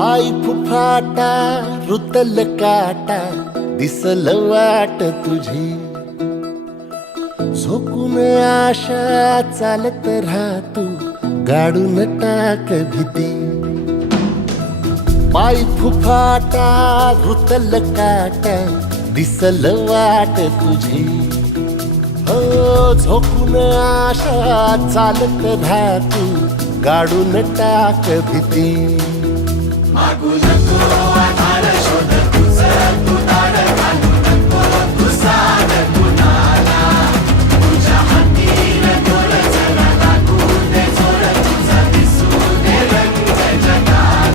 पाय फुफाटा रुतल काटा दिसल वाट तुझी झोकून आशा चालत राहतू गाडून टाक भीती पाय फुफाटा रुतल काटा दिसल वाट तुझी हो झोकून आशा चालत राहतू गाडून टाक भीती